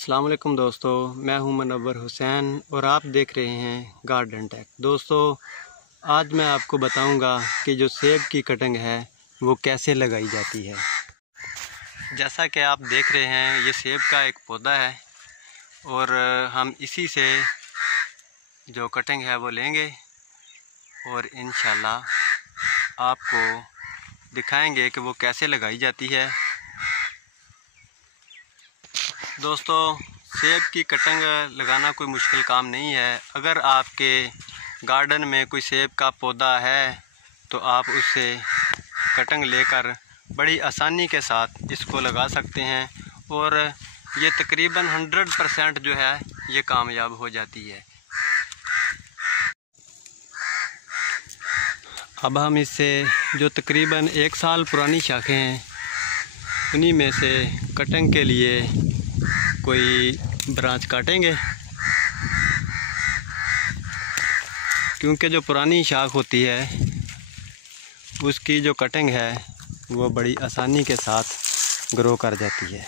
अस्सलाम वालेकुम दोस्तों, मैं हूं मुनव्वर हुसैन और आप देख रहे हैं गार्डन टेक। दोस्तों, आज मैं आपको बताऊंगा कि जो सेब की कटिंग है वो कैसे लगाई जाती है। जैसा कि आप देख रहे हैं, ये सेब का एक पौधा है और हम इसी से जो कटिंग है वो लेंगे और इंशाल्लाह आपको दिखाएंगे कि वो कैसे लगाई जाती है। दोस्तों, सेब की कटिंग लगाना कोई मुश्किल काम नहीं है। अगर आपके गार्डन में कोई सेब का पौधा है तो आप उससे कटिंग लेकर बड़ी आसानी के साथ इसको लगा सकते हैं और ये तकरीबन 100% जो है ये कामयाब हो जाती है। अब हम इससे जो तकरीबन 1 साल पुरानी शाखें हैं उन्हीं में से कटिंग के लिए कोई ब्रांच काटेंगे, क्योंकि जो पुरानी शाख होती है उसकी जो कटिंग है वो बड़ी आसानी के साथ ग्रो कर जाती है।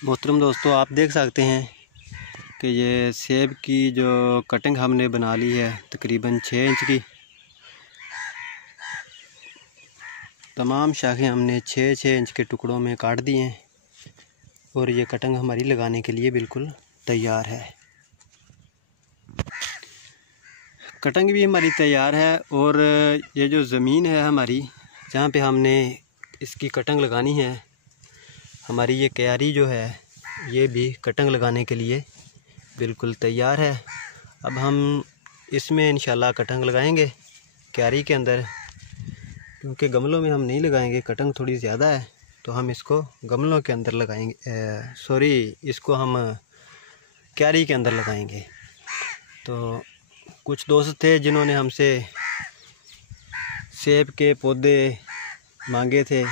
मोहतरम दोस्तों, आप देख सकते हैं कि ये सेब की जो कटिंग हमने बना ली है तकरीबन 6 इंच की। तमाम शाखें हमने 6-6 इंच के टुकड़ों में काट दी हैं और ये कटिंग हमारी लगाने के लिए बिल्कुल तैयार है। कटिंग भी हमारी तैयार है और ये जो ज़मीन है हमारी जहाँ पे हमने इसकी कटिंग लगानी है, हमारी ये क्यारी जो है ये भी कटिंग लगाने के लिए बिल्कुल तैयार है। अब हम इसमें इंशाल्लाह कटिंग लगाएंगे क्यारी के अंदर, क्योंकि गमलों में हम नहीं लगाएंगे, कटिंग थोड़ी ज़्यादा है तो हम इसको गमलों के अंदर लगाएंगे, इसको हम क्यारी के अंदर लगाएंगे। तो कुछ दोस्त थे जिन्होंने हमसे सेब के पौधे मांगे थे,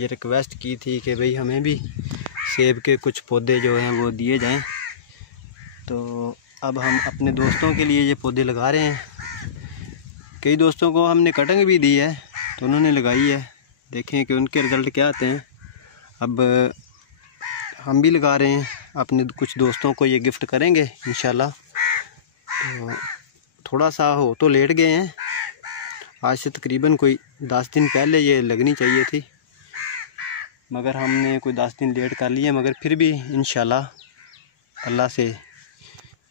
ये रिक्वेस्ट की थी कि भाई हमें भी सेब के कुछ पौधे जो हैं वो दिए जाएं। तो अब हम अपने दोस्तों के लिए ये पौधे लगा रहे हैं। कई दोस्तों को हमने कटिंग भी दी है तो उन्होंने लगाई है, देखें कि उनके रिज़ल्ट क्या आते हैं। अब हम भी लगा रहे हैं, अपने कुछ दोस्तों को ये गिफ्ट करेंगे इंशाल्लाह। तो थोड़ा सा हो तो लेट गए हैं, आज से तकरीबन कोई 10 दिन पहले ये लगनी चाहिए थी, मगर हमने कोई 10 दिन लेट कर लिए, मगर फिर भी इंशाल्लाह अल्लाह से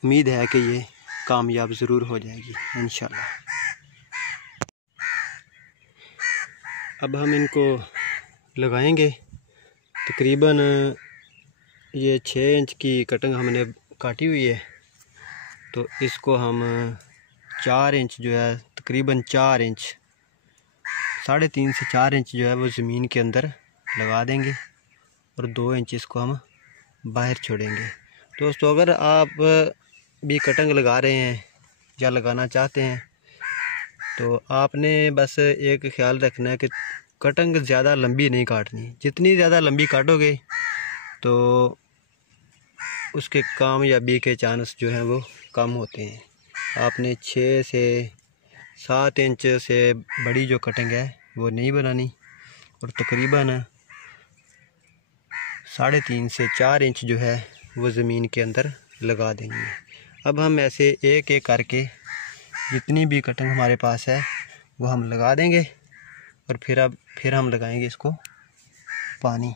उम्मीद है कि ये कामयाब ज़रूर हो जाएगी इंशाल्लाह। अब हम इनको लगाएंगे। तकरीबन ये 6 इंच की कटिंग हमने काटी हुई है, तो इसको हम 4 इंच जो है, तकरीबन 4 इंच, 3.5 से 4 इंच जो है वो ज़मीन के अंदर लगा देंगे और 2 इंच इसको हम बाहर छोड़ेंगे। दोस्तों, अगर आप भी कटिंग लगा रहे हैं या लगाना चाहते हैं तो आपने बस एक ख़्याल रखना है कि कटिंग ज़्यादा लंबी नहीं काटनी। जितनी ज़्यादा लंबी काटोगे तो उसके कामयाबी के चांस जो हैं वो कम होते हैं। आपने 6 से 7 इंच से बड़ी जो कटिंग है वो नहीं बनानी और तकरीबन 3.5 से 4 इंच जो है वो ज़मीन के अंदर लगा देंगे। अब हम ऐसे एक एक करके जितनी भी कटिंग हमारे पास है वो हम लगा देंगे और फिर हम लगाएंगे इसको पानी।